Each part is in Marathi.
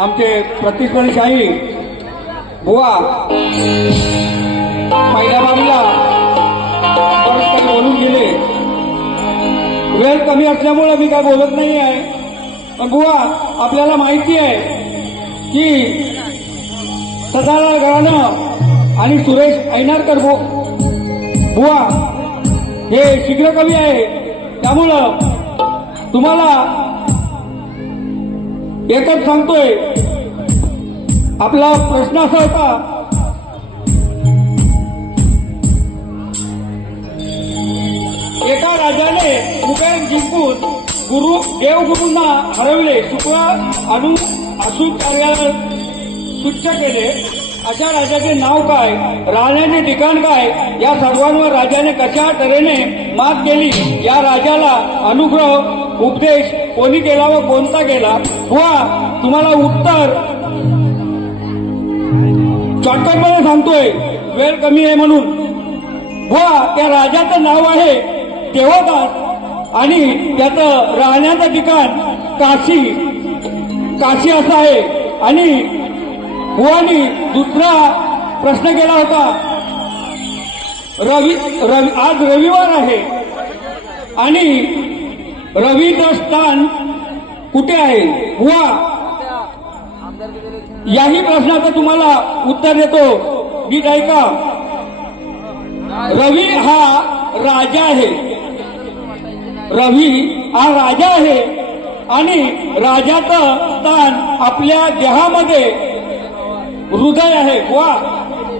आमचे प्रतिस्पर्धी बुवा पहिल्या बाजूला परत काही बोलून गेले. वेळ कमी असल्यामुळे मी काय बोलत नाही आहे पण बुवा आपल्याला माहिती आहे की सदालाल घराणं आणि सुरेश ऐनारकर बो बुवा हे शीघ्र कवी आहे. त्यामुळं तुम्हाला एकच सांगतोय. आपला प्रश्न असा होता एका राजाने उभ्यान जिंकून गुरु देवगुरूंना हरवले. शुक्र अनु असून कार्याला तुच्छ केले. अशा राजाचे नाव काय? राहण्याचे ठिकाण काय? या सर्वांवर राजाने कशा तऱ्हेने मात केली? या राजाला अनुग्रह उपदेश कोणी केला व कोणता केला? बुवा तुम्हाला उत्तर. शॉर्टकटमध्ये सांगतोय वेळ कमी आहे म्हणून. व त्या राजाचं नाव आहे देवदास आणि त्याचं राहण्याचं ठिकाण काशी. काशी असं आहे. आणि बुवानी दुसरा प्रश्न केला होता. रवी रवी आज रविवार आहे. आणि रवीचं स्थान कुठे आहे? वा याही प्रश्नाचं तुम्हाला उत्तर देतो. नीट ऐका रवी हा राजा आहे. रवी हा राजा आहे. आणि राजाचं स्थान आपल्या देहामध्ये हृदय आहे. वा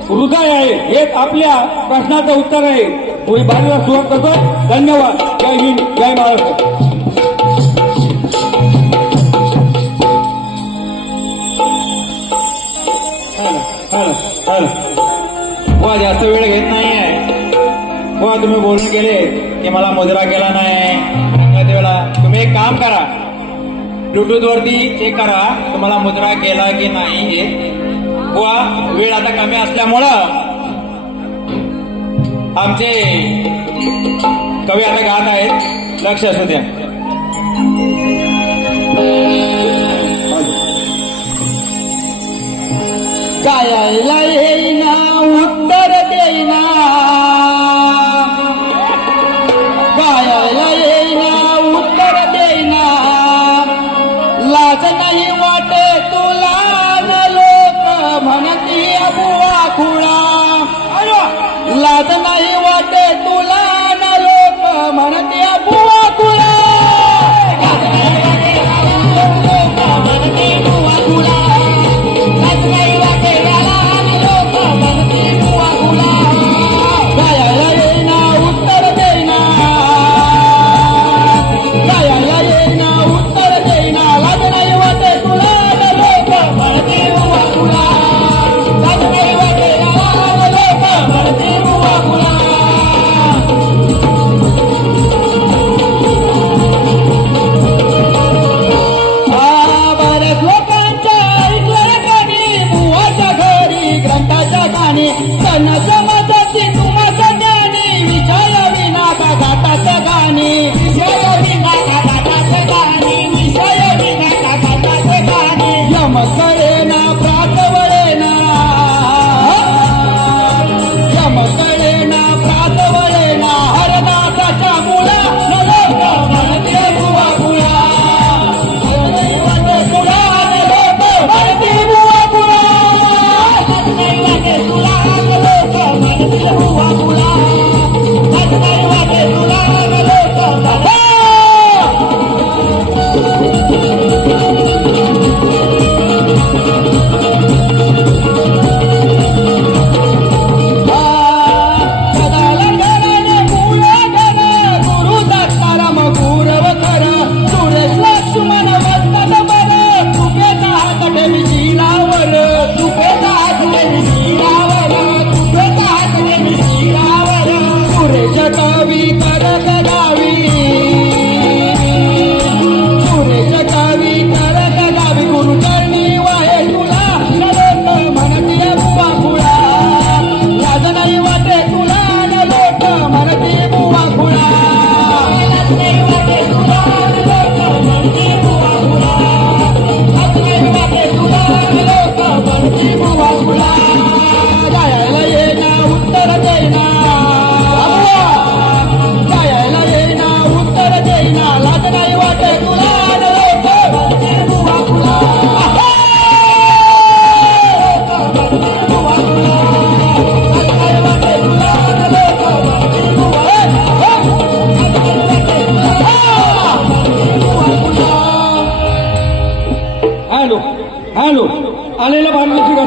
हृदय आहे. हेच आपल्या प्रश्नाचं उत्तर आहे. पुढे बाजूला सुरुवात करतो धन्यवाद। जय हिंद, जय महाराष्ट्र। बुवा जास्त वेळ घेत नाहीये बुवा तुम्ही बोलून गेले की मला मुजरा केला नाही तुम्ही एक काम करा. ब्लूटूथ वरती चेक करा, तुम्हाला मुजरा केला की नाही वेळ आता कमी आमचे कवी आता गात आहेत. लक्ष असू द्या. गायला येईना उत्तर देईना. गायला येईना उत्तर देईना. लाज नाही वाटे तुला न लोक म्हणती अबुवा खुळा. लाज नाही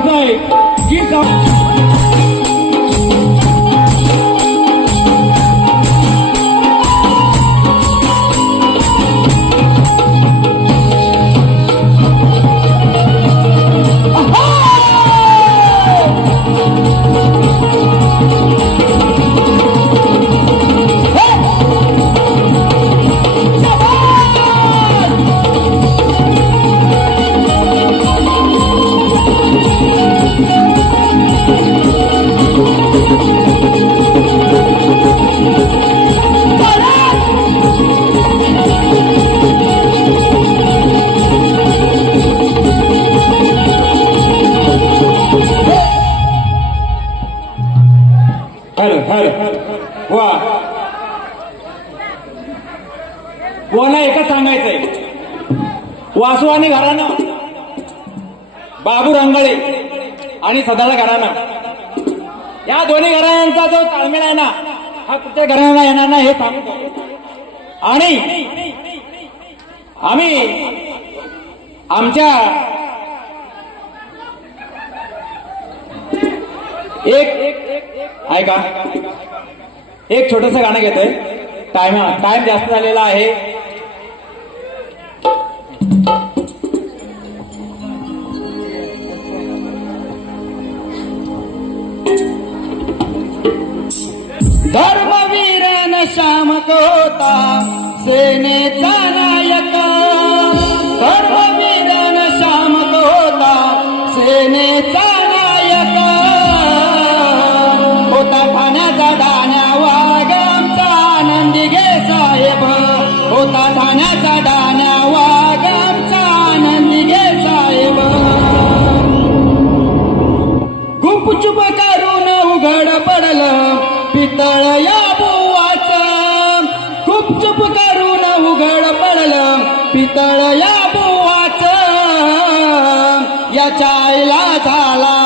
在 वासू आणि घरानं बाबू रंगळे आणि सदाला घरानं या दोन्ही घराण्यांचा जो ताळमेळ आहे ना हा कुठच्या घराण्याला येणार नाही हे सांगतो. आणि आम्ही आमच्या एक ऐका एक छोटस गाणं घेतोय. टाइम टाइम जास्त झालेला आहे. सेनेचा नायक धर्मवीर न श्यामक होता सेनेचा नायक. होता ठाण्याचा डाण्या वाघ आनंदी घे साहेब. होता ठाण्याचा डाण्या वाघ आनंदी घे साहेब. गुपचुप करून उघड पडलं पितळ या बुवाच. गुपचुप करून पितळ या बुवाच याच्या आईला झाला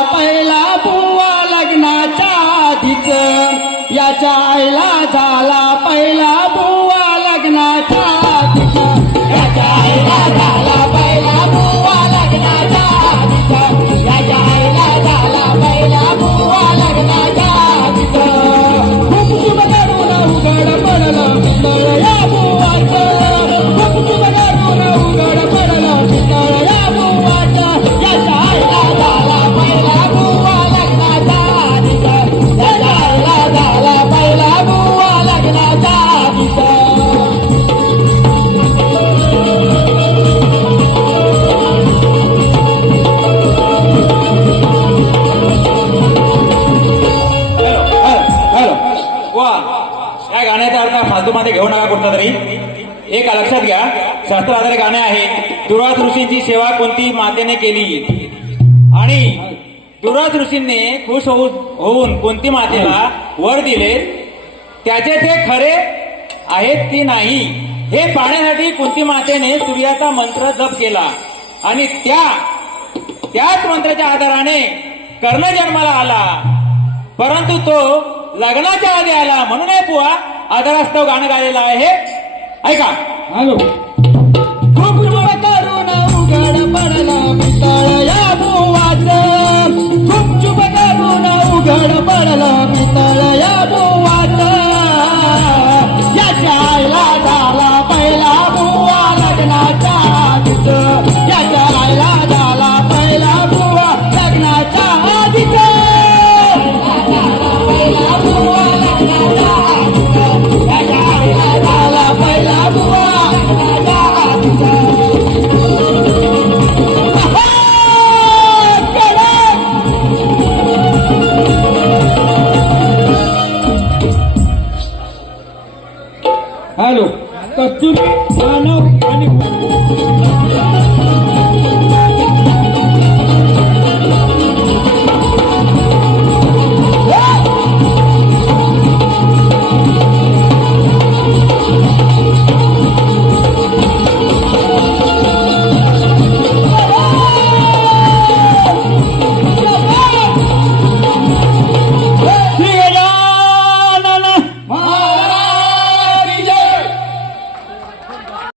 अर्थ घेऊ नका कुठला तरी. एक लक्षात घ्या शास्त्र आधारित गाणे आहे दुराज ऋषींची सेवा कोणती मातेने केली? आणि दुराज ऋषींनी खुश होऊ होऊन कोणती मातेला वर दिले? त्याचे ते खरे आहेत की नाही? हे पाहण्यासाठी कुंती मातेने सूर्याचा मंत्र जप केला? आणि त्या त्याच मंत्राच्या आधाराने कर्ण जन्माला आला. परंतु तो लग्नाच्या आधी आला. म्हणून आहे बुवा आदरास्तव गाणं गायलेलं आहे ऐका. हॅलो. गुपचूप करून उघड पडलं पितळ या